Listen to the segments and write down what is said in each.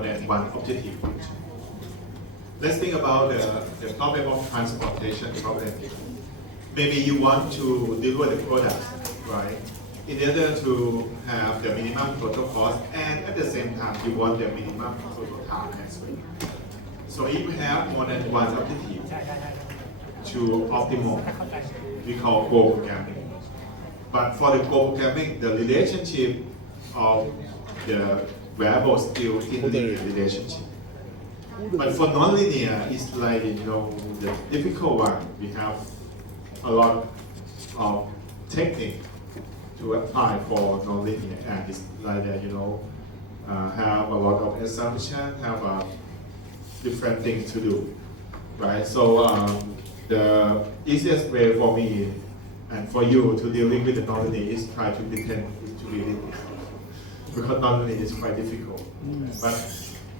more than one objective function. Let's think about the problem of transportation problem. Maybe you want to deliver the product, right? In order to have the minimum total cost, and at the same time you want the minimum total time as well. So if you have more than one objective to optimal, we call goal programming. But for the goal programming, the relationship of the variables still in linear relationship. But for nonlinear, it's like the difficult one. We have a lot of technique to apply for nonlinear, and it's like have a lot of assumption, have different things to do, right? So the easiest way for me and for you to dealing with the nonlinear is try to pretend it to be linear, because nonlinear is quite difficult. But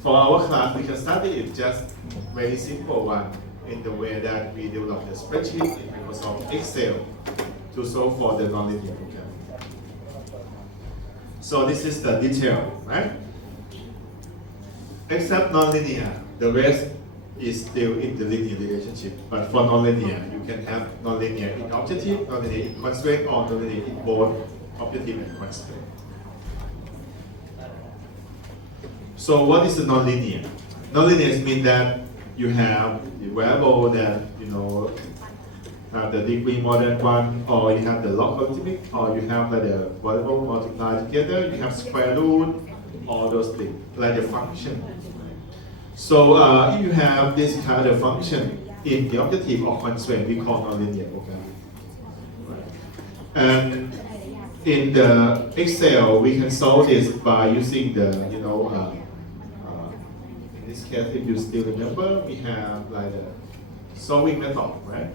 for our class, we can study it just very simple one in the way that we develop the spreadsheet in Microsoft Excel to solve for the nonlinear program. So this is the detail, right? Except nonlinear, the rest is still in the linear relationship. But for nonlinear, you can have nonlinear in objective, nonlinear in constraint, or nonlinear in both objective and constraint. So what is the nonlinear? Nonlinear means that you have the variable that have the degree more than one, or you have the logarithmic, or you have like the variable multiplied together, you have square root, all those things, like the function. So if you have this kind of function in the objective or constraint, we call nonlinear programming. Right. And in the Excel, we can solve this by using the, in this case, if you still remember, we have like the solving method, right?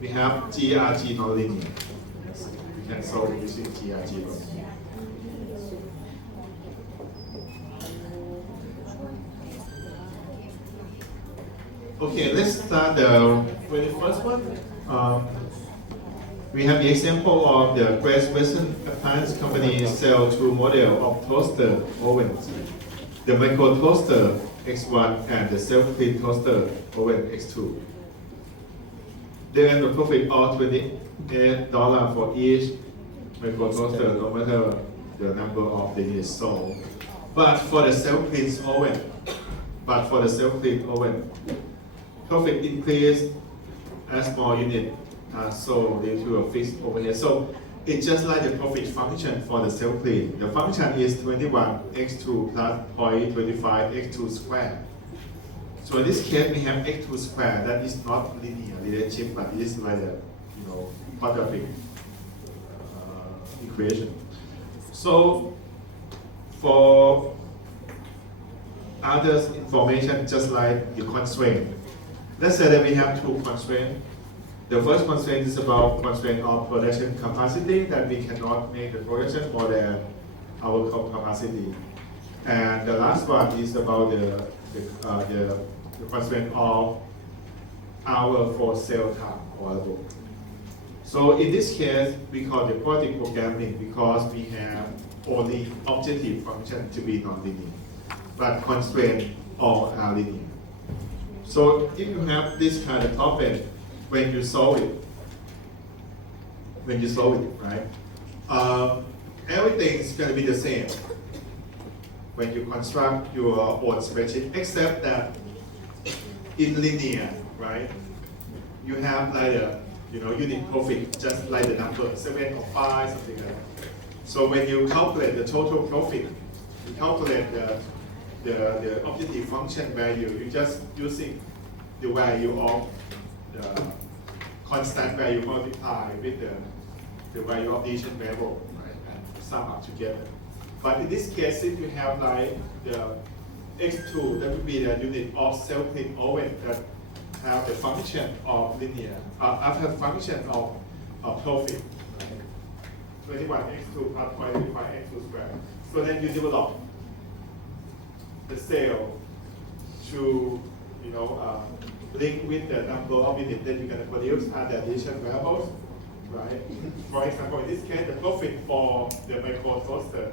We have GRG nonlinear. We can solve using GRG nonlinear. Okay, let's start with the first one. We have the example of the Great Western Appliance Company sell two models of toaster ovens, the micro toaster X1 and the self-clean toaster oven X2. They earn a profit of $28 for each micro toaster, no matter the number of the units sold. But for the self-clean oven, profit increase as more units are sold due to a fixed overhead. So it's just like the profit function for the self-clean. The function is 21x2 plus 0.25x2 squared. So in this case, we have x2 squared. That is not linear relationship, but it is like a quadratic equation. So for other information, just like the constraint. Let's say that we have two constraints. The first constraint is about constraint of production capacity, that we cannot make the production more than our capacity. And the last one is about the constraint of hour for sale time available. So in this case, we call the quadratic programming because we have only objective function to be nonlinear, but constraint all are linear. So if you have this kind of problem, when you solve it, right? Everything is going to be the same when you construct your own spreadsheet, except that in linear, right? You have like a unit profit, just like the number 7 or 5, something like that. So when you calculate the total profit, you calculate the objective function value, you just using the value of the constant value multiplied with the value of the Asian variable, right, and sum up together. But in this case, if you have like the x2, that would be the unit of self-clean oven that have the function of linear, have function of profit, right? 21x2 plus 0.25x2 squared. So then you develop the sale to link with the number of units that you're going to produce and the addition variables, right? For example, in this case, the profit for the micro toaster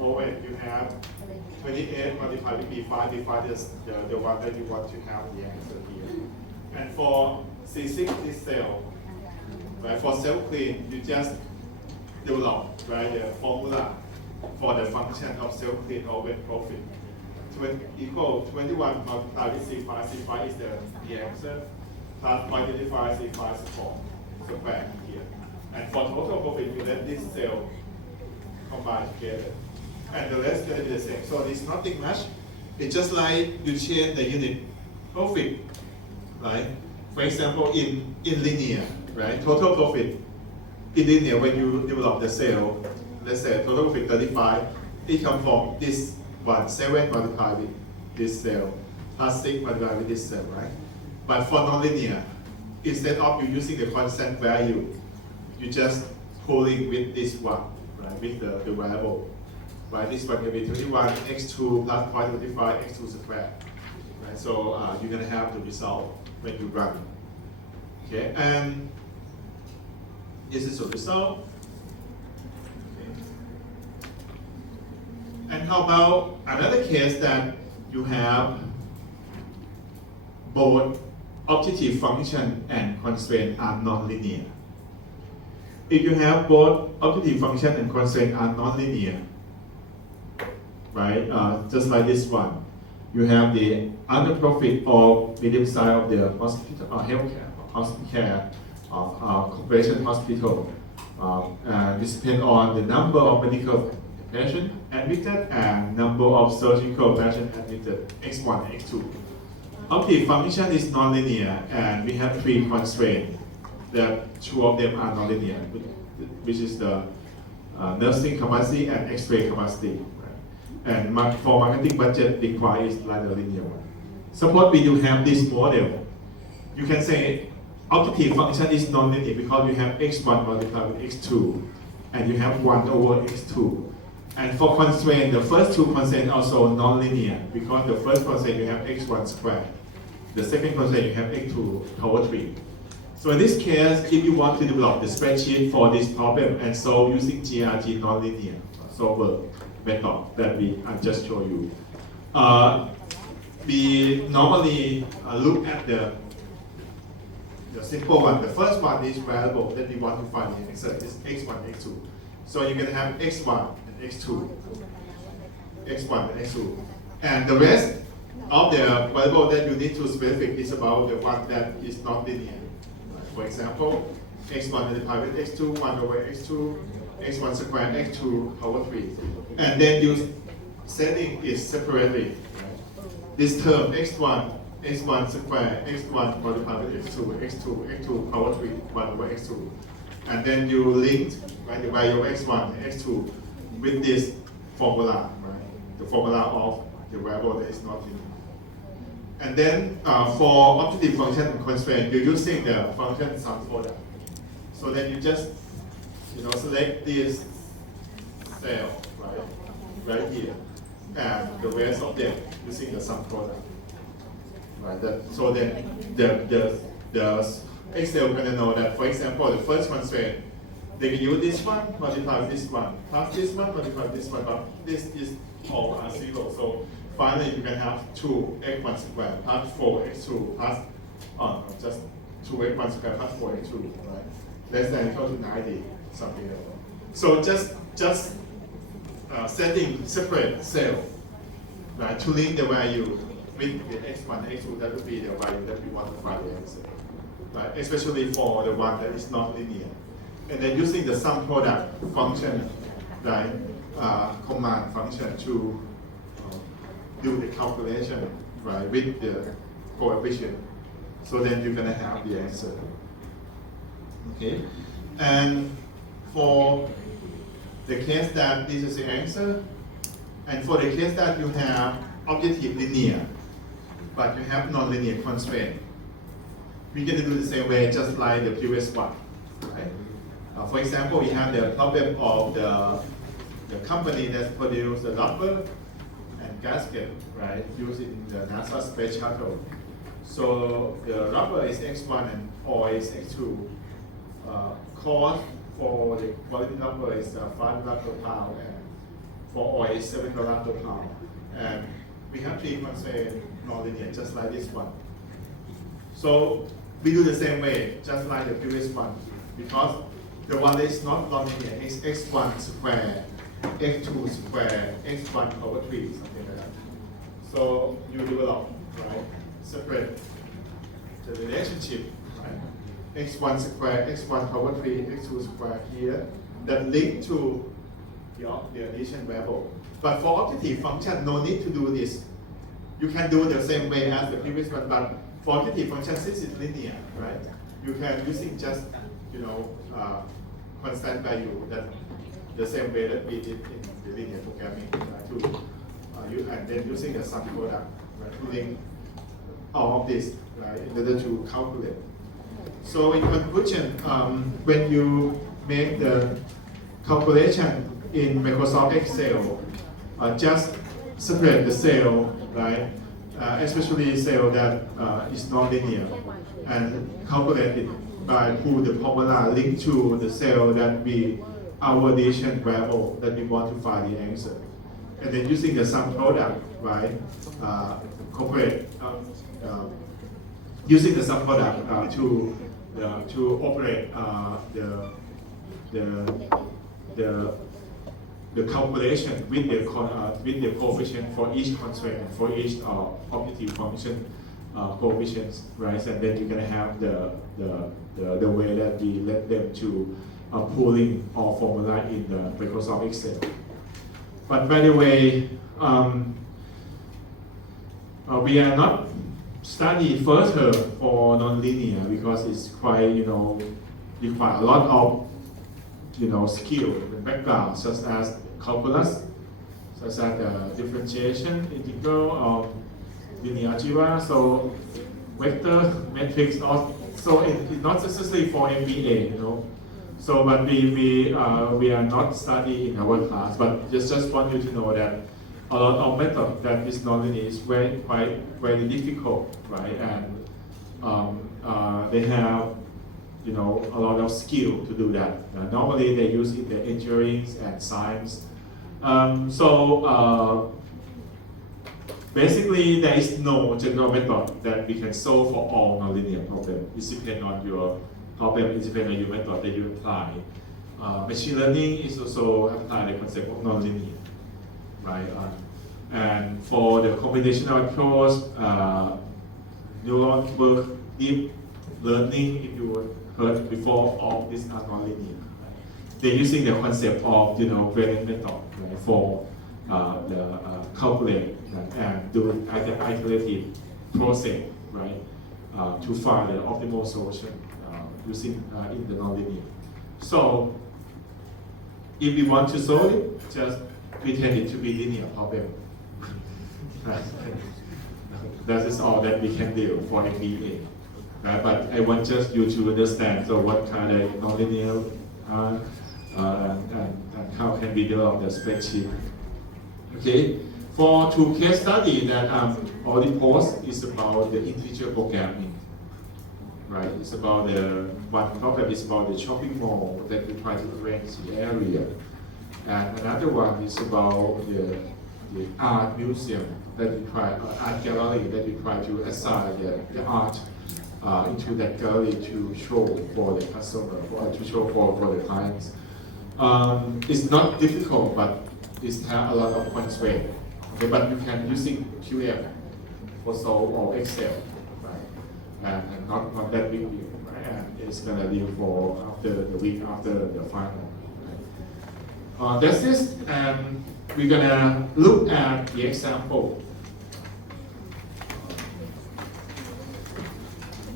oven, you have 28 multiplied with B5. B5 is the one that you want to have the answer here. And for C6, this cell, right? For cell clean, you just develop, right, the formula for the function of cell clean oven profit. Equal 21 multiplied with C5. C5 is the answer. Plus 0.25 C5 square here. And for total profit, you let this cell combine together. And the rest is going to be the same. So it's nothing much. It's just like you change the unit profit, right? For example, in linear, right? Total profit in linear, when you develop the cell, let's say total profit 35, it comes from this one, 7 multiplied with this cell, plus 6 multiplied with this cell, right? But for nonlinear, instead of you using the constant value, you just pulling with this one, right? With the variable. Right, this one will be 21 x2 plus 0.25 x2 squared. Right, so you're going to have the result when you run. Okay, and this is the result. Okay. And how about another case that you have both objective function and constraint are nonlinear? If you have both objective function and constraint are nonlinear, right? Just like this one, you have the under profit of medium size of the hospital, healthcare corporation hospital. This depends on the number of medical patients admitted and number of surgical patients admitted, x1 and x2. Objective function is nonlinear, and we have 3 constraints. That 2 of them are nonlinear, which is the nursing capacity and X-ray capacity. And for marketing budget requires like a linear one. Suppose we do have this model. You can say objective function is nonlinear because you have x1 multiplied with x2, and you have 1 over x2. And for constraint, the first 2 constraints also nonlinear because the first constraint you have x1 squared. The second constraint you have x2 power 3. So in this case, if you want to develop the spreadsheet for this problem and solve using GRG nonlinear solver method that I just showed you, we normally look at the simple one. The first one is variable that we want to find the answer is x1, x2. So you can have x1 and x2, x1 and x2. And the rest of the variable that you need to specify is about the one that is not linear. For example, x1 multiplied with x2, 1 over x2, x1 squared, x2 power 3. And then you setting it separately. This term x1 squared, x1 multiplied with x2, x2 power 3, 1 over x2. And then you link, right, the value of x1 and x2 with this formula, right? The formula of the variable that is not linear. And then for objective function and constraint, you're using the function sum product. So then you just select this cell right here, and the rest of them using the sum product. Right. So then the Excel going to know that, for example, the first constraint, they can use this one multiply with this one plus this one multiply with this one, but this is all are 0. So finally, you can have 2x1 squared plus 4x2 plus just 2x1 squared plus 4x2, right? Less than or equal to 90, something like that. So just setting separate cell, right, to link the value with the x1 and x2, that would be the value that we want to find the answer, right? Especially for the one that is not linear. And then using the sum product function, right, command function to do the calculation, right, with the coefficient. So then you're going to have the answer. Okay, and for the case that this is the answer, and for the case that you have objective linear, but you have nonlinear constraint, we can do the same way, just like the previous one, right? For example, we have the problem of the company that produces the rubber and gasket, right, used in the NASA space shuttle. So the rubber is x1 and oil is x2. Cost for the quality rubber is $5 per pound, and for oil is $7 per pound. And we have three constraints non-linear, just like this one. So we do the same way, just like the previous one, because the one that is not non-linear is x1 squared, x2 squared, x1 over 3, something like that. So you develop, right, separate the relationship, right, x1 squared, x1 over 3, x2 squared here, that link to the addition variable. But for objective function, no need to do this. You can do the same way as the previous one, but for objective function, since it's linear, right, you can using just, constant value, that the same way that we did in the linear programming, and then using the sum product, right, to link all of this, right, in order to calculate. So in conclusion, when you make the calculation in Microsoft Excel, just separate the cell, right, especially cell that is non-linear, and calculate it by pull the formula linked to the cell that our addition variable that we want to find the answer. And then using the sum product, right, using the sum product to operate the calculation with the coefficient for each constraint, for each objective function coefficients, right? And then you're gonna have the way that we let them to pulling all formula in the Microsoft Excel. But by the way, we are not study further for nonlinear because it's quite, require a lot of, skill and background, such as calculus, such as differentiation, integral, linear algebra, so vector, matrix, so it's not necessarily for MBA, So, but we are not studying in our class, but just want you to know that a lot of method that is nonlinear is very difficult, right? And they have, a lot of skill to do that. Normally they use it in the engineering and science. Basically, there is no general method that we can solve for all nonlinear problems. It depends on your problem, it depends on your method that you apply. Machine learning is also apply the concept of nonlinear, right? And for the computational approach, neural network, deep learning, if you heard before, all these are nonlinear. They're using the concept of gradient method, right, for the calculate and do iterative process, right, to find the optimal solution using in the nonlinear. So if we want to solve it, just pretend it to be linear problem. Right? That is all that we can do for MBA. Right? But I want just you to understand what kind of nonlinear and how can we develop the spreadsheet. Okay, for two case study that already posted is about the integer programming. Right, it's about the one problem is about the shopping mall that we try to arrange the area, and another one is about the art museum that we try, art gallery that we try to assign the art into that gallery to show for the customer or to show for the clients. It's not difficult, but it has a lot of constraints. Okay, but you can using QM for solve or Excel, right? And not that big deal, right? And it's gonna deal for after the week after the final. Right? That's it. And we're gonna look at the example.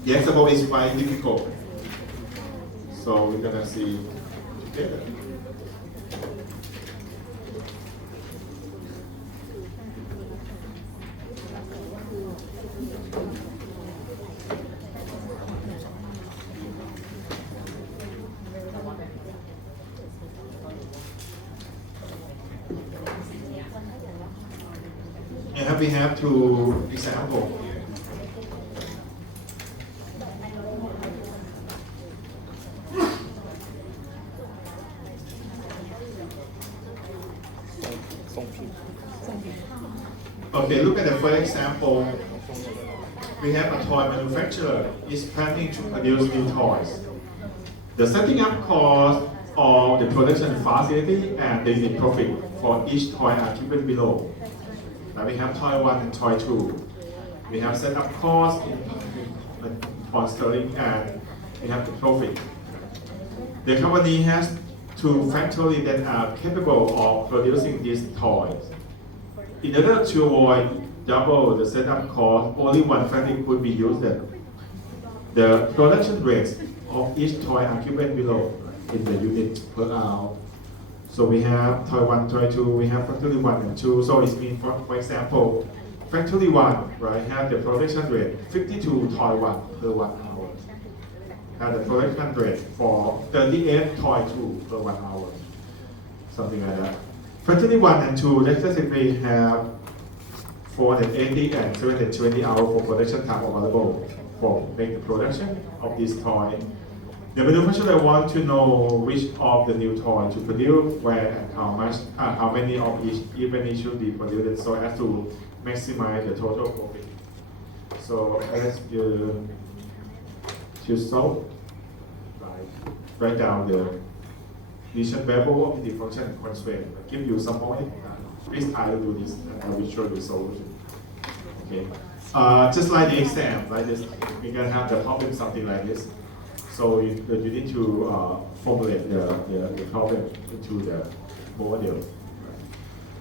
The example is quite difficult, so we're gonna see together. And we have two examples. Okay, look at the first example. We have a toy manufacturer is planning to produce new toys. The setting up cost of the production facility and the unit profit for each toy are given below. Now we have toy 1 and toy 2. We have set up cost in pound sterling and we have the profit. The company has 2 factories that are capable of producing these toys. In order to avoid double the setup cost, only one factory could be used. The production rates of each toy are given below in the unit per hour. So we have toy 1, toy 2, we have factory 1 and 2. So it means, for example, factory 1, right, have the production rate 52 toy 1 per 1 hour. Have the production rate for 38 toy 2 per 1 hour. Something like that. Factory 1 and 2 respectively have 480 and 720 hours for production time available for make the production of this toy. The manufacturer want to know which of the new toy to produce, where and how much, how many of each even should be produced, so as to maximize the total profit. So as you choose solve, write down the vision variable of the function constraint. Give you some point. Please try to do this, and I will show you solution. Okay. Just like the exam, like this, we can have the problem something like this. So you need to formulate the problem into the model.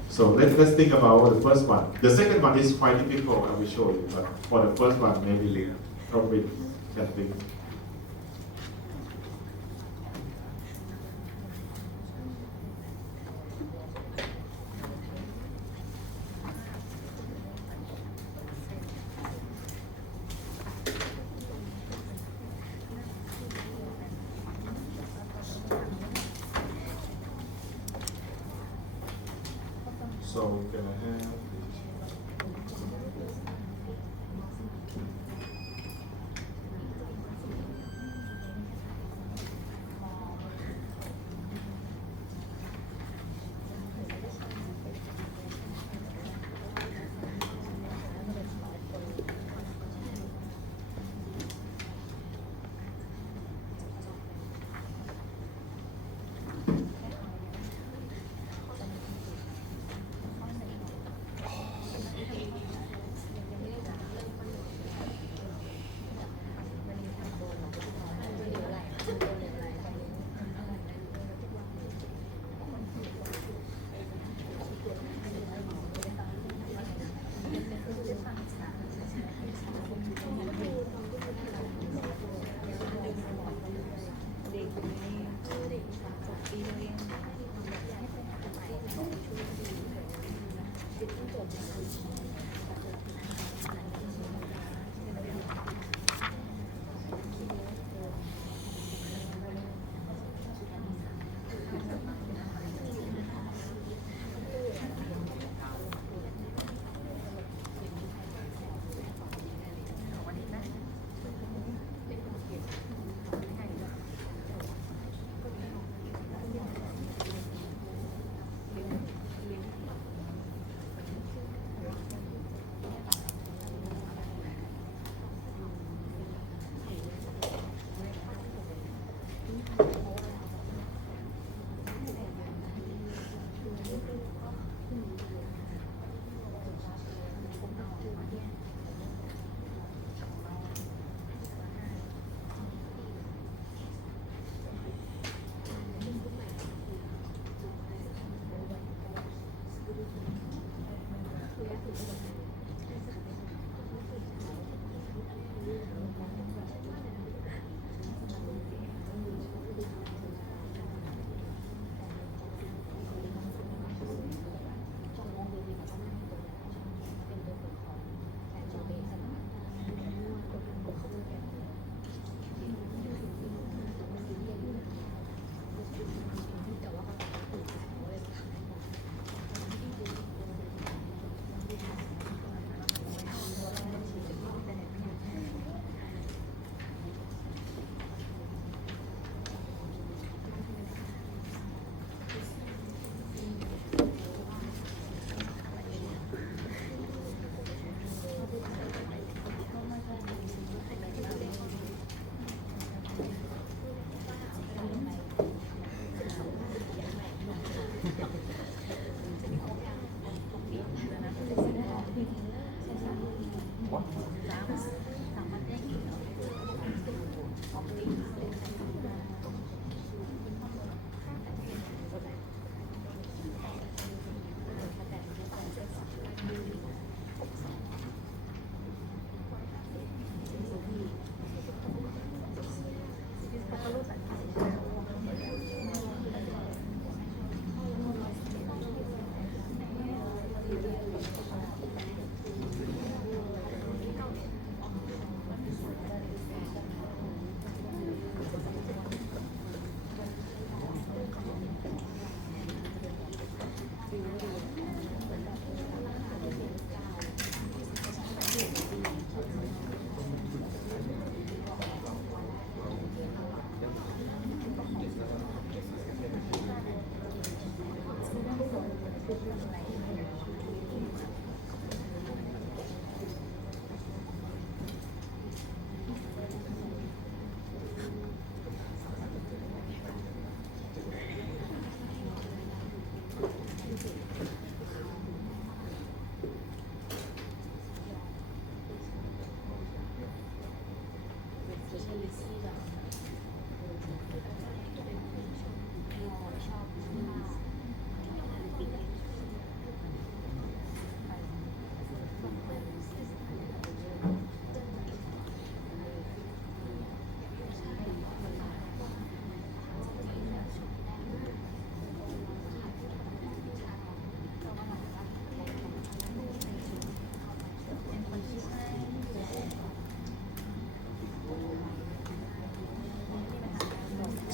So let's think about the first one. The second one is quite difficult, I will show you, but for the first one, maybe probably can think. So we're gonna have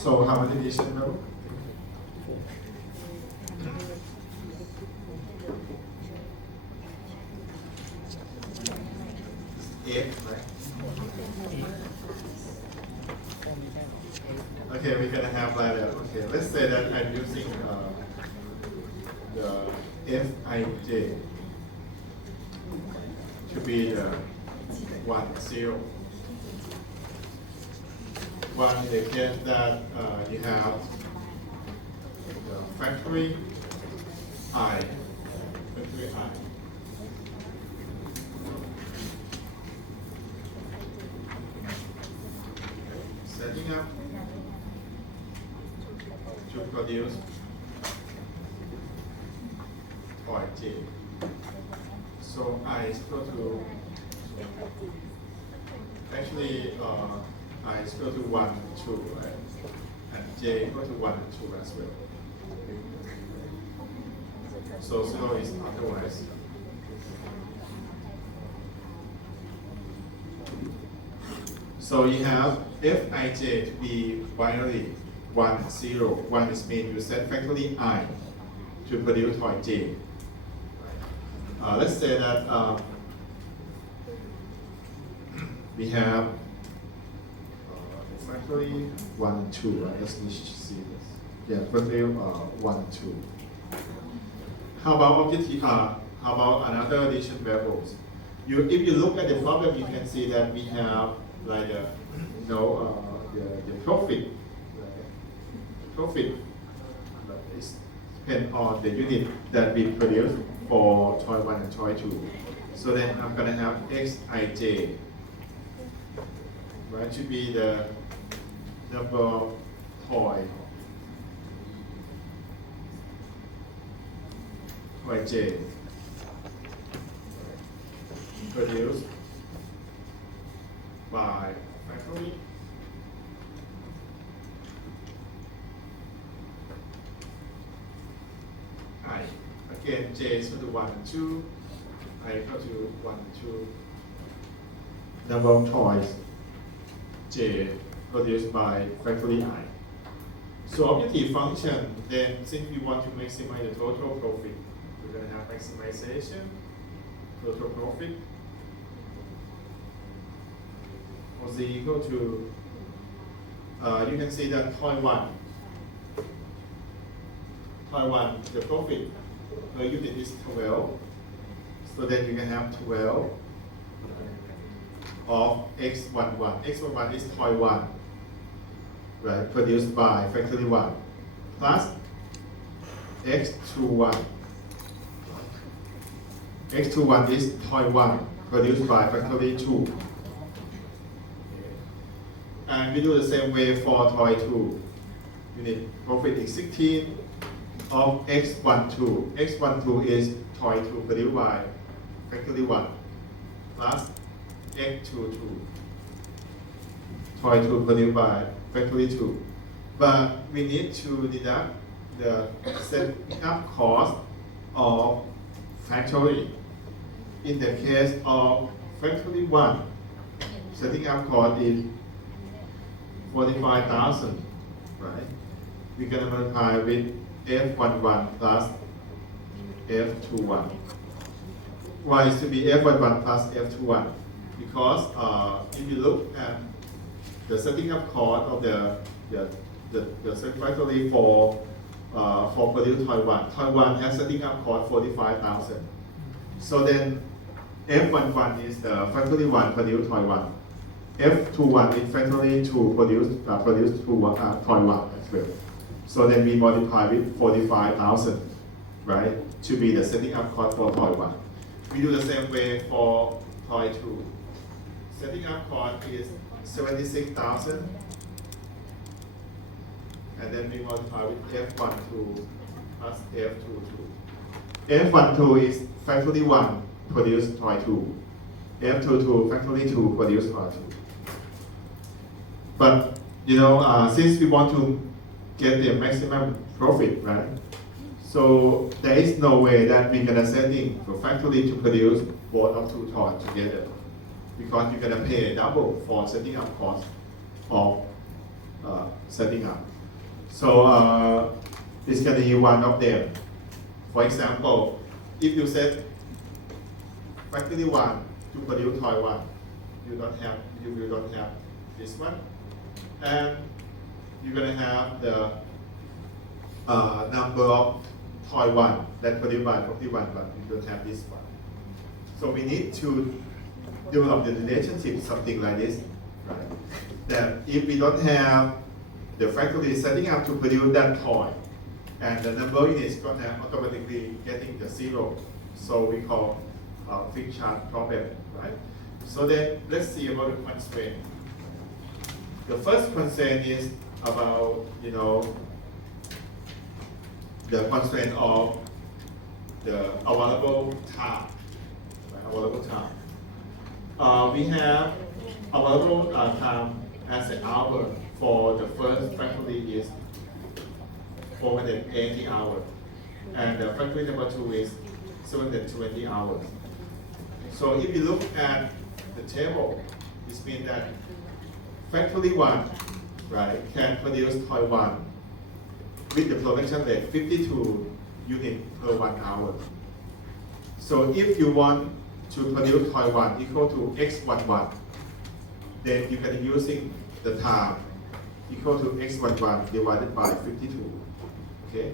So how many division level? Eight, right? Okay, we're gonna have like that. Okay, let's say that I'm using the Fij to be the 1, 0. One in the case that you have the factory I, setting up to produce toy J. So I is equal to, actually I is equal to 1, 2, right? And J equal to 1 and 2 as well. So 0 is otherwise. So you have Fij to be binary 1, 0. 1 is mean you set factory I to produce toy J. Let's say that we have factory 1 and 2, right? Let's see this. Yeah, factory 1 and 2. How about objective? How about another addition variables? If you look at the problem, you can see that we have like the profit. Profit is depend on the unit that we produce for toy 1 and toy 2. So then I'm gonna have Xij, right? Should be the number of toy J produced by factory I. Again, J is equal to 1 and 2, I equal to 1 and 2. Number of toys J produced by factory I. So objective function, then since we want to maximize the total profit, we're going to have maximization, total profit, was equal to, you can see that toy 1, the profit per unit is 12. So then you can have 12 of X11. X11 is toy 1, right, produced by factory 1, plus X21. X21 is toy 1, produced by factory 2. And we do the same way for toy 2. Unit profit is 16 of X12. X12 is toy 2 produced by factory 1, plus X22. Toy 2 produced by factory 2. But we need to deduct the setup cost of factory. In the case of factory 1, setting up cost is 45,000, right? We're going to multiply with F11 plus F21. Why is to be F11 plus F21? Because if you look at the setting up cost of the factory for produce toy 1. Toy 1 has setting up cost 45,000. So then F11 is the factory 1 produce toy 1. F21 is factory 2 produce toy 1 as well. So then we multiply with 45,000, right, to be the setting up cost for toy 1. We do the same way for toy 2. Setting up cost is 76,000, and then we multiply with F12 plus F22. F12 is factory 1 produce toy 2. F22 factory 2 produce toy 2. But since we want to get the maximum profit, right? So there is no way that we're gonna setting for factory to produce both of 2 toys together, because you're gonna pay double for setting up cost of setting up. So this can be one of them. For example, if you set factory 1 to produce toy 1, you will not have this one, and you're gonna have the number of toy 1 that produced by factory 1, but you don't have this one. So we need to develop the relationship, something like this, right? That if we don't have the factory setting up to produce that toy, and the number in it is gonna automatically getting the zero. So we call fixed charge problem, right? So then let's see about the constraint. The first constraint is about, the constraint of the available time, right? Available time. We have available time as an hour for the first factory is 480 hours, and the factory number 2 is 720 hours. So if you look at the table, this means that factory 1, right, can produce toy 1 with the production rate 52 units per 1 hour. So if you want to produce toy 1 equal to x11, then you can using the time equal to x11 divided by 52. Okay?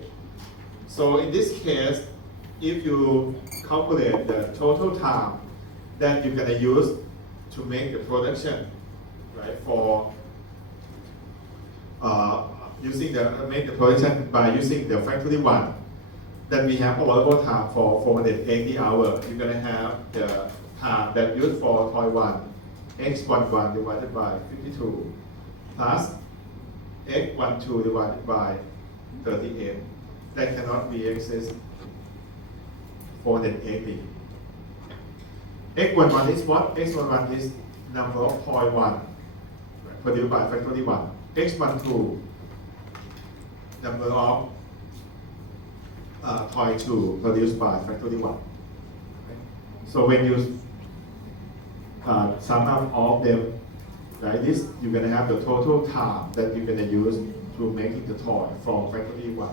So in this case, if you calculate the total time that you're gonna use to make the production, right, for make the production by using the factory 1, then we have available time for 480 hours. You're gonna have the time that used for toy 1, x11 divided by 52 plus x12 divided by 38. That cannot be excess 480. x11 is what? x11 is number of toy 1 produced by factory 1. x12 number of toy 2 produced by factory 1. Okay. So when you sum up all of them like this, you're going to have the total time that you're going to use to making the toy from factory 1.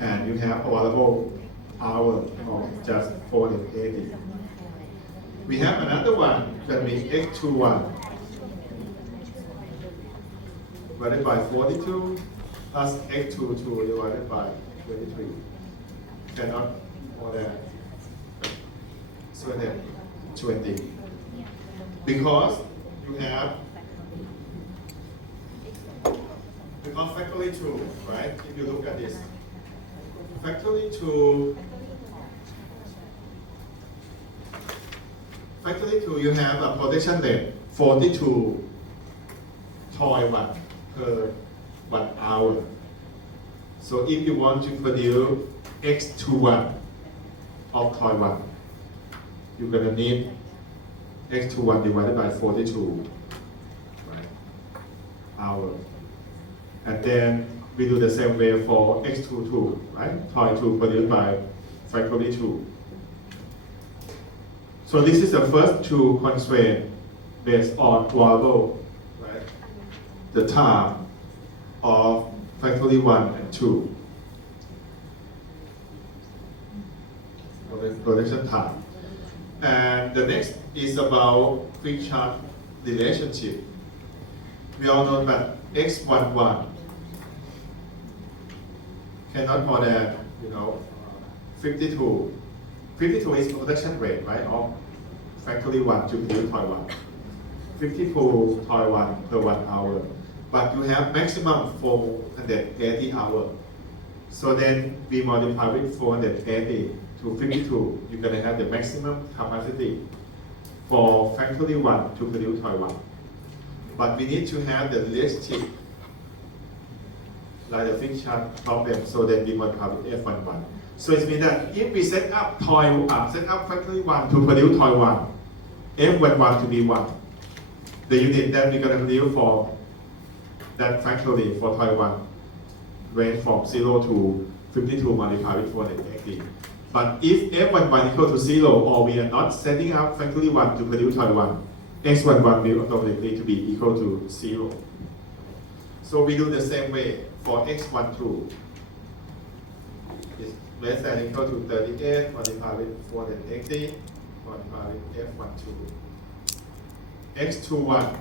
And you have available hour of just 480. We have another one that means x21 divided by 42 plus x22 divided by 23. Cannot more than 20. Because you have factory 2, right? If you look at this, factory 2, you have a production rate 42 toy 1 per 1 hour. So if you want to produce x21 of toy 1, you're going to need x21 divided by 42, right, hours. And then we do the same way for x22, right, toy 2 produced by factory 2. So this is the first 2 constraints based on variable, right, the time of factory 1 and 2, production time. And the next is about fixed charge relationship. We all know that x11 cannot more than 52. 52 is production rate, right, of factory 1 to produce toy 1. 52 toy 1 per 1 hour. But you have maximum 480 hours. So then we multiply with 480 to 52. You're going to have the maximum capacity for factory 1 to produce toy 1. But we need to have the relationship like the fixed charge problem, so that we multiply with F11. So it means that if we set up factory 1 to produce toy 1, F11 to be 1, the unit that we're going to produce for that factory for toy 1 range from 0 to 52 multiplied with 480. But if F11 equal to 0, or we are not setting up factory 1 to produce toy 1, X11 will automatically to be equal to 0. So we do the same way for x12 is less than or equal to 38 multiplied with 480 multiplied with f12. x21,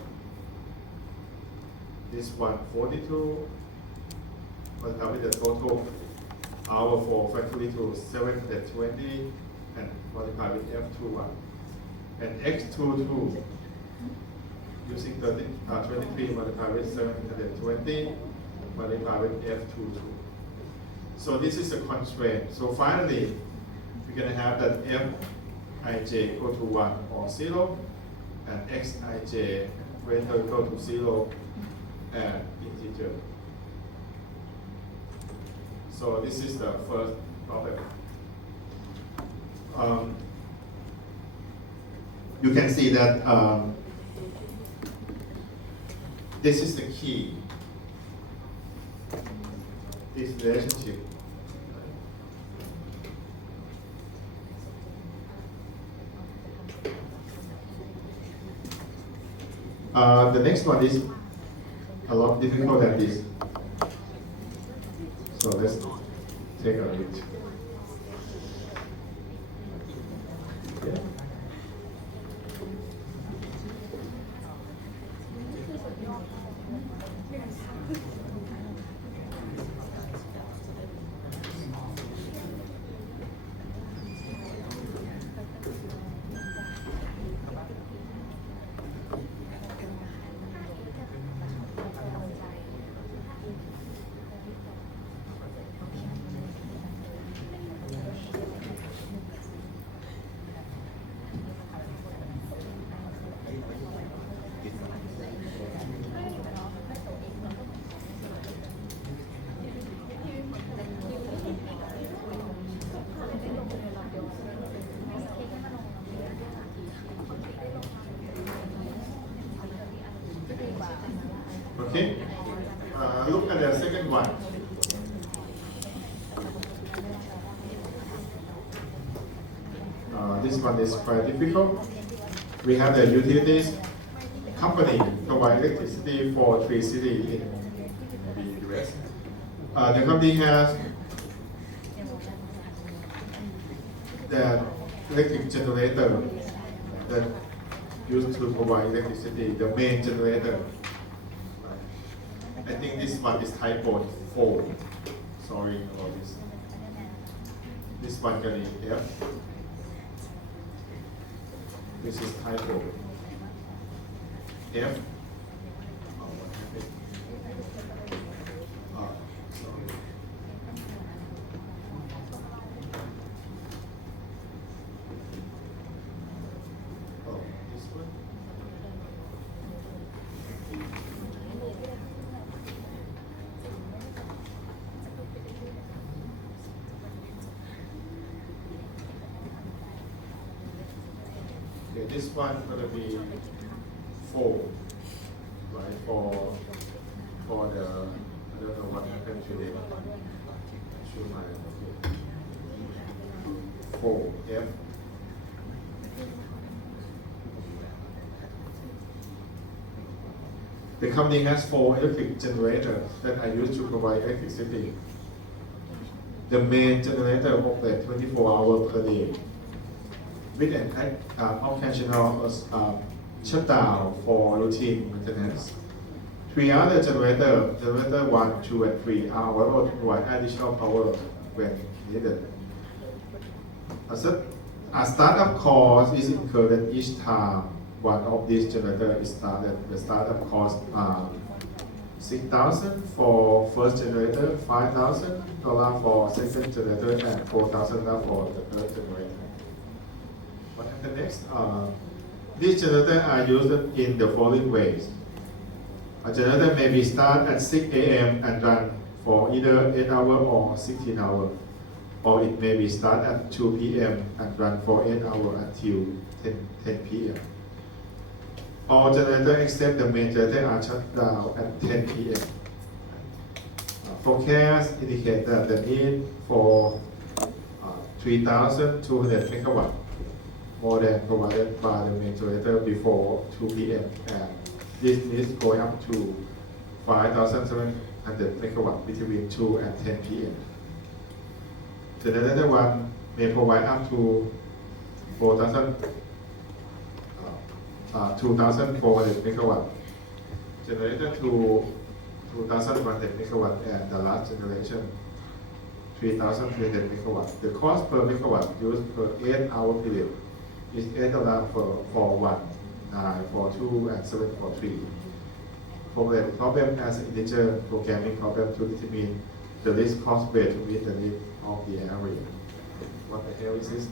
this one 42 multiplied with the total hour for factory to 720 and multiplied with f21. And x22 using 23 multiplied with 720 multiplied with f22. So this is a constraint. So finally, we're going to have that fij equal to 1 or 0 and xij greater or equal to 0 and integer. So this is the first problem. You can see that this is the key, this relationship. The next one is a lot difficult than this. So let's take a look. Okay. Okay, look at the second one. This one is quite difficult. We have the utilities company provide electricity for 3 cities in the US. The company has the electric generator that used to provide electricity, the main generator. I think this one is typo 4. Sorry about this. This one can be F. This is typo F. Sorry. Oh, this one. Okay, this one gonna be 4, right? For the I don't know what happened to it. Show my 4 F. The company has 4 electric generators that are used to provide electricity. The main generator operates 24 hours per day, with an occasional shutdown for routine maintenance. 3 other generators, generator 1, 2, and 3, are available to provide additional power when needed. A startup cost is incurred each time one of these generators is started. The startup cost $6,000 for first generator, $5,000 for second generator, and $4,000 for the third generator. What happens next? These generators are used in the following ways. A generator may be started at 6 a.m. and run for either 8 hours or 16 hours, or it may be started at 2 p.m. and run for 8 hours until 10 p.m. All generators except the main generator are shut down at 10 p.m. Forecast indicate that the need for 3,200 megawatts, more than provided by the main generator before 2 p.m. and this is going up to 5,700 100 megawatt between 2 and 10 p.m. The another one may provide up to 2,400 megawatt, generator to 2,100 megawatt, and the last generation 3,300 megawatt. The cost per megawatt used per 8-hour period is $8 for 1, 9 for 2, and 7 for 3. Formulate problem as integer programming problem to determine the least cost way to meet the need of the area. What the hell is this?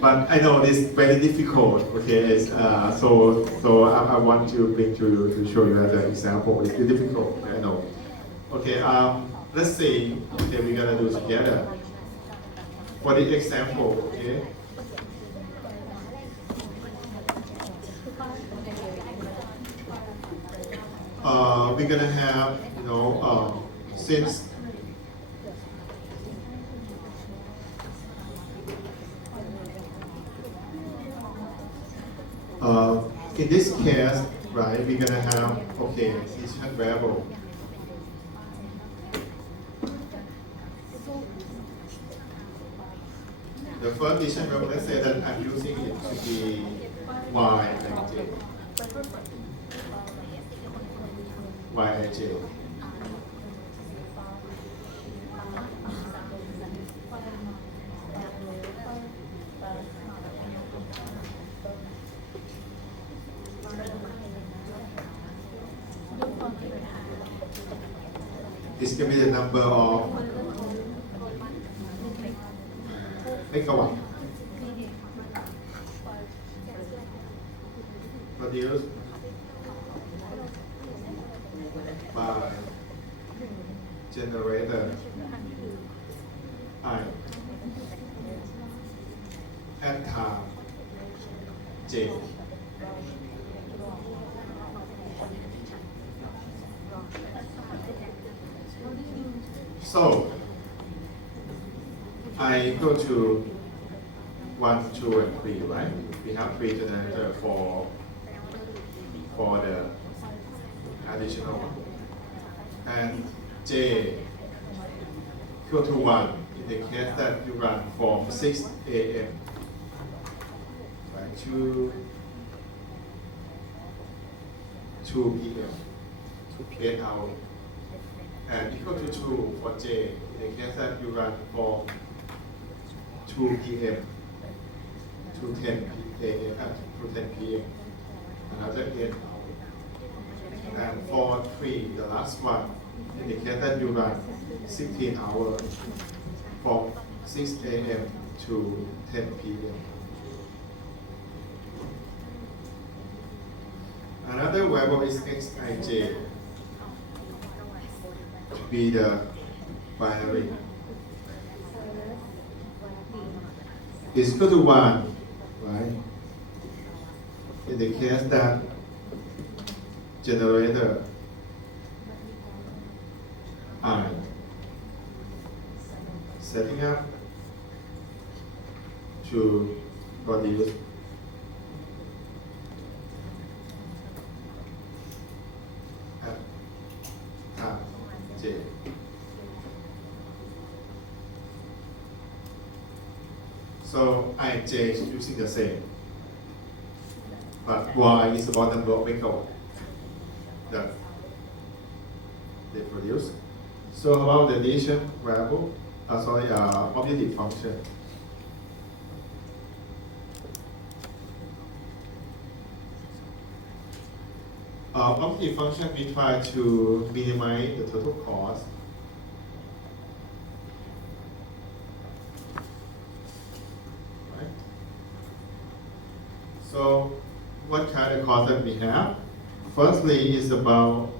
But I know this is very difficult. Okay, so I want to bring to you to show you as an example. It's difficult. I know. Okay, let's see. Okay, we're gonna do together. For the example, okay. We're gonna have, since in this case, right, we're gonna have, okay, decision variable. The first decision variable, let's say that I'm using it to be y and j. Y and j. This can be the number of megawatt produced by generator I at time j. So I go to 1, 2, and 3, right? We have 3 generators for the additional one. And j equal to 1 in the case that you run from 6 a.m. right, to 2 p.m. 8 hours. And equal to 2 for j in the case that you run from 2 p.m. to 10 a.m. to 10 p.m. Another 8 hours. And for 3, the last one, in the case that you run 16 hours from 6 a.m. to 10 p.m. Another variable is xij, to be the binary. Is equal to 1, right? In the case that generator I setting up to produce at time j. So I and j is using the same, but y is about number of megawatt that they produce. So about the addition variable, objective function. Objective function, we try to minimize the total cost. Right? So what kind of cost that we have? Firstly, is about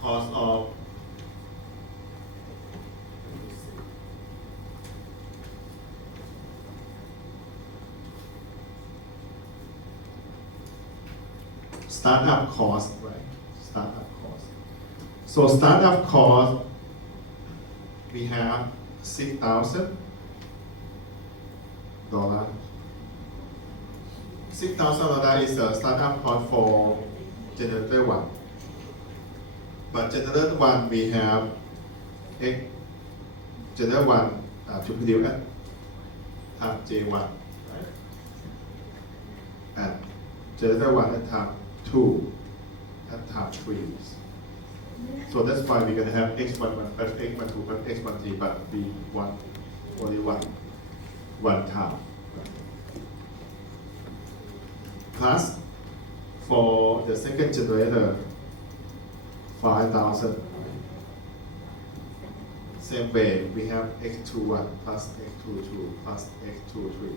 cost of startup cost, right? Startup cost. So startup cost, we have $6,000. $6,000 is the startup cost for generator 1. But generator 1 we have X, generator 1 to produce at time J1, right? And generator 1 at time 2 at time 3. So that's why we're going to have X11 plus X12 plus X13, but we want only one time. Plus, for the second generator, 5,000. Same way, we have X21 plus X22 plus X23.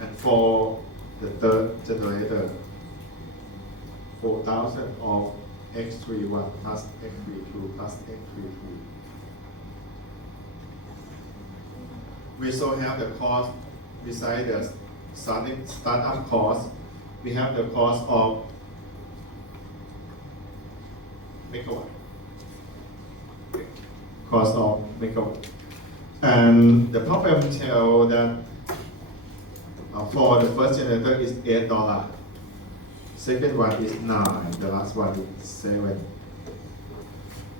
And for the third generator, 4,000 of X31 plus X32 plus X33. We also have the cost beside the startup cost. We have the cost of megawatt. Cost of megawatt. And the problem tell that for the first generator is $8. Second one is 9, the last one is 7.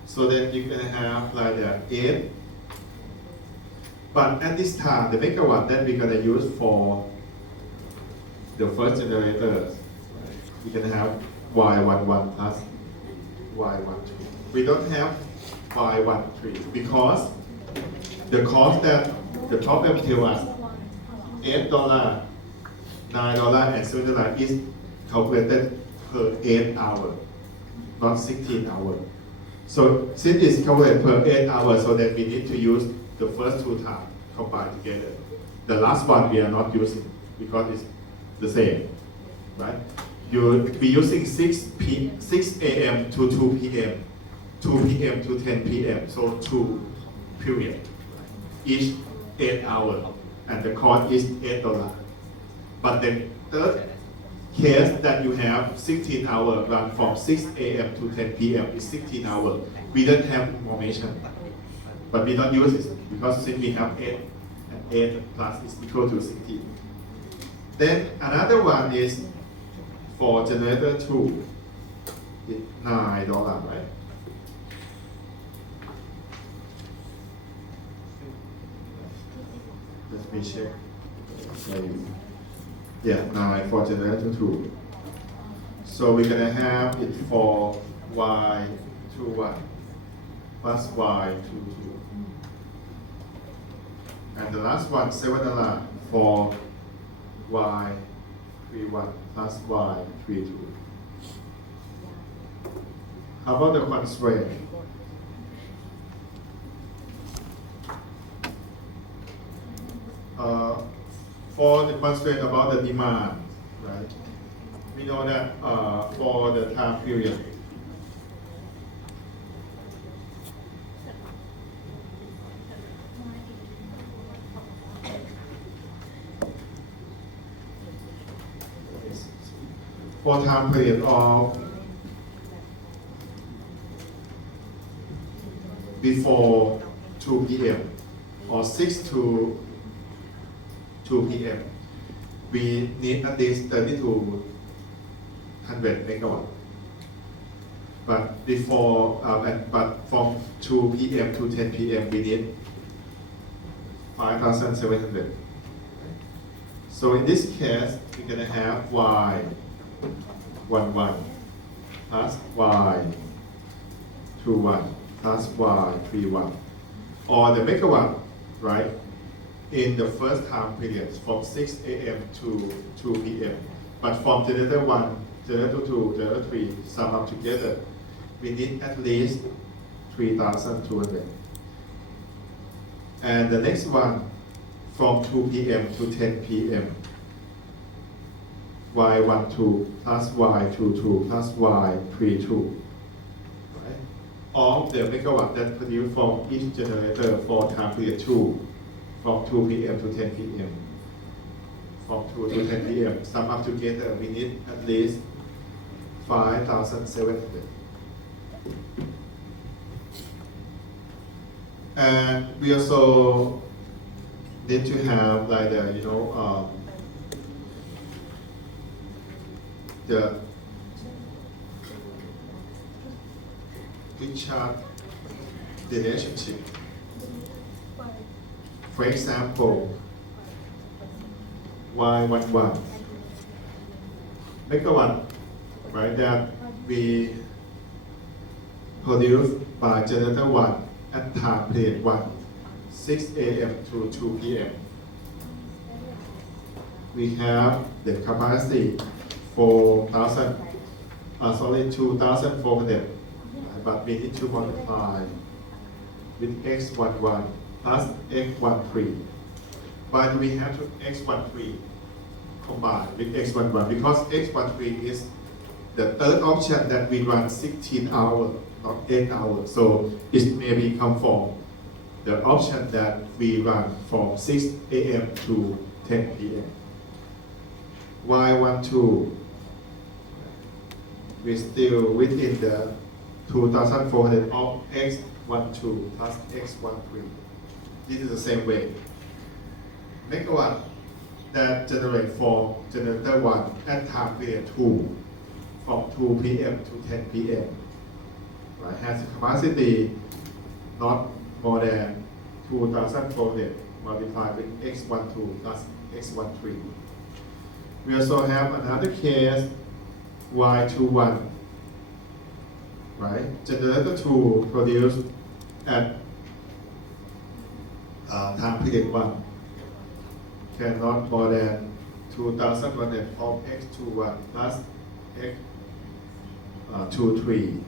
So then you're going to have like the 8. But at this time, the megawatt that we're going to use for the first generators, we're going to have Y11 plus Y12. We don't have Y13 because the cost that the problem tells us $8, $9, and $7 is calculated per 8 hours, not 16 hours. So since it's calculated per 8 hours, so that we need to use the first two times combined together. The last one we are not using because it's the same, right? You'll be using 6 a.m. to 2 p.m., 2 p.m. to 10 p.m., so 2 period, each 8 hours, and the cost is $8. But the third case that you have 16 hours run from 6 a.m. to 10 p.m. is 16 hours. We don't have information, but we don't use it because since we have 8, and 8 plus is equal to 16. Then another one is for generator 2, it's $9, right? Let me check. Yeah, 9 for generator 2. So we're going to have it for Y21 plus Y22. And the last one, $7 for Y31 plus Y32. How about the constraint? For the constraint about the demand, right? We know that for the time period, for time period of before 2 p.m. or 6 to 2 p.m. we need at least 30 to 100 megawatt. But before, but from 2 p.m. to 10 p.m. we need 5,700. So in this case, we're going to have Y11 plus Y21 plus Y31, or the megawatt, right? In the first time period from 6 a.m. to 2 p.m. But from generator 1, generator 2, generator 3, sum up together, we need at least 3,200. And the next one, from 2 p.m. to 10 p.m., Y12 plus Y22 plus Y32. Right? All the megawatt that produced from each generator for time period 2, from 2 p.m. to 10 p.m. From 2 to 10 p.m. Sum up together, we need at least 5,700. And we also need to have like the, the chart relationship. For example, Y11 megawatt, right, that we produce by generator 1 at time period 1, 6 a.m. to 2 p.m. We have the capacity 2,400, but we need to multiply with x11 plus x13. Why do we have to x13 combine with x11? Because x13 is the third option that we run 16 hours, not 8 hours. So it may become from the option that we run from 6 a.m. to 10 p.m. Y12, we still within the 2,400 of x12 plus x13. This is the same way. Megawatt that generate from generator 1 at time period 2 from 2 p.m. to 10 p.m. Right, has a capacity not more than 2,400 multiplied with x12 plus x13. We also have another case Y21, right? Generator 2 produced at time period 1 cannot more than 2,100 of x21 plus x23.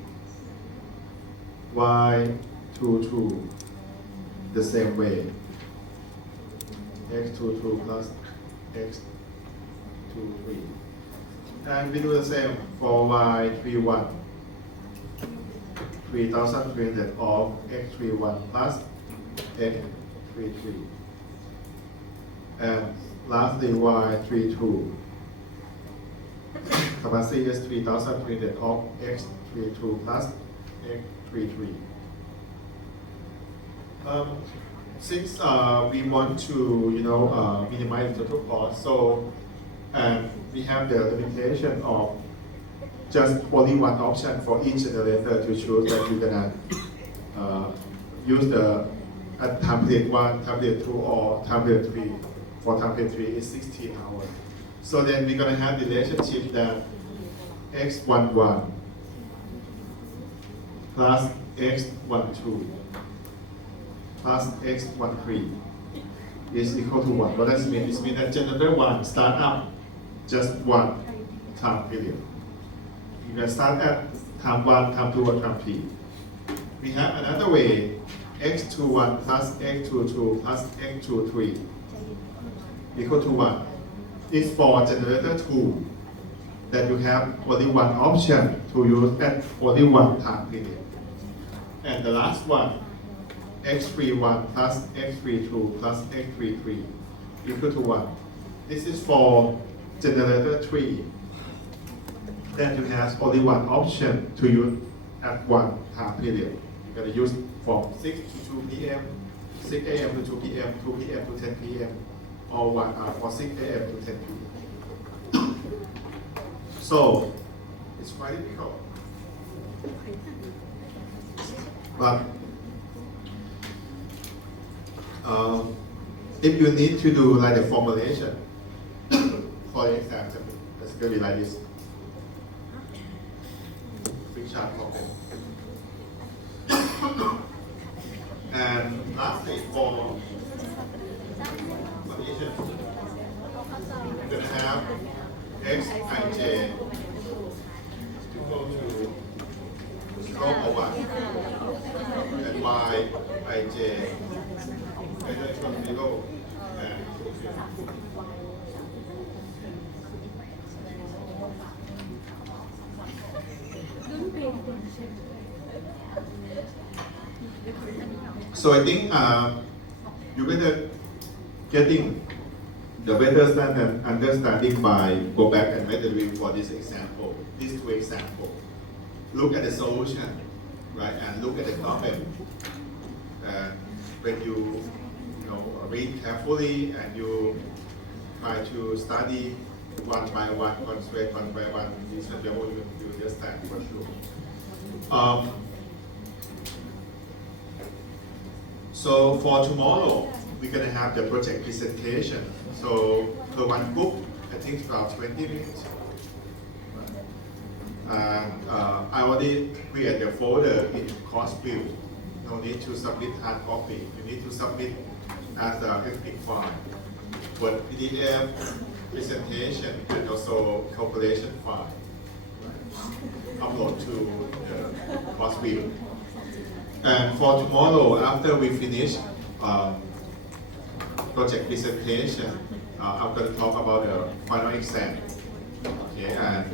Y22 the same way. x22 plus x23. And we do the same for Y31. 3,300 of x31 plus x33. And lastly, Y32. Capacity is 3,300 of x32 plus x33. Since we want to, minimize the total cost, so and we have the limitation of just only one option for each generator to choose that you're gonna use the at time period 1, time period 2, or time period 3. For time period 3 is 16 hours. So then we're gonna have the relationship that x11 plus x12 plus x13 is equal to 1. What does it mean? It means that generator 1 start up just one time period. You can start at time 1, time 2, or time 3. We have another way, x21 plus x22 plus x23 equal to 1. It's for generator 2 that you have only one option to use at only one time period. And the last one, x31 plus x32 plus x33 equal to 1. This is for generator 3 that you have only one option to use at one time period. You're going to use from 6 to 2 p.m., 6 a.m. to 2 p.m., 2 p.m. to 10 p.m., or 1 hour for 6 a.m. to 10 p.m. So it's quite difficult. But if you need to do like a formulation, for example, it's going to be like this. Friction problem. And lastly, for formulation, you're going to have xij equal to 0 over 1 and yij greater equal to 0 and 0. So I think you better getting the better understanding by go back and make the review for this example, these two examples. Look at the solution, right, and look at the problem. When you read carefully and you try to study one by one, concentrate one by one, you should be able to understand for sure. So for tomorrow, we're going to have the project presentation. So per one book, I think it's about 20 minutes. And I already created a folder in course view. No need to submit hard copy. You need to submit as a ethnic file. But PDF presentation and also calculation file. Upload to the course view. And for tomorrow, after we finish project presentation, I'm going to talk about the final exam. Okay, and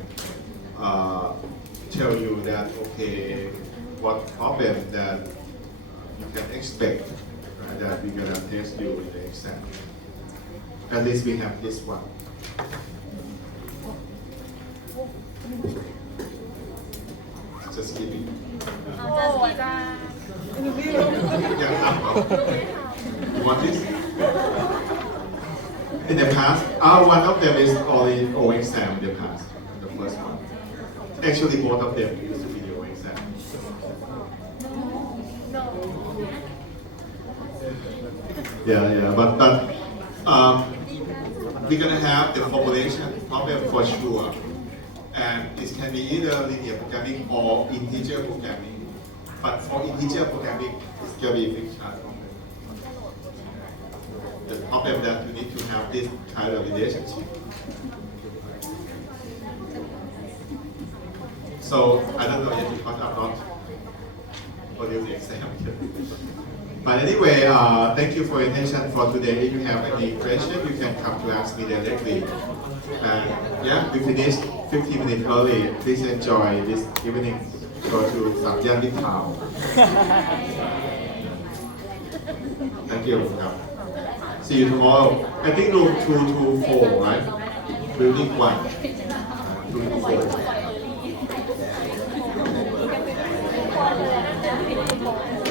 tell you that okay, what problem that you can expect that we're going to test you in the exam. At least we have this one. Just kidding. You want this? In the past, one of them is only O exam in the past, the first one. Actually, both of them used to be the O exam. Yeah, but we're gonna have the formulation problem for sure, and it can be either linear programming or integer programming. But for integer programming, it's gonna be fiction problem. The problem that you need to have this kind of relationship. So I don't know yet because I'm not producing the exam yet. But anyway, thank you for your attention for today. If you have any question, you can come to ask me directly. And yeah, we finished 15 minutes early. Please enjoy this evening. Go to Samyan Midtown. Thank you. See you tomorrow. I think room 224, right? Building 1. 224.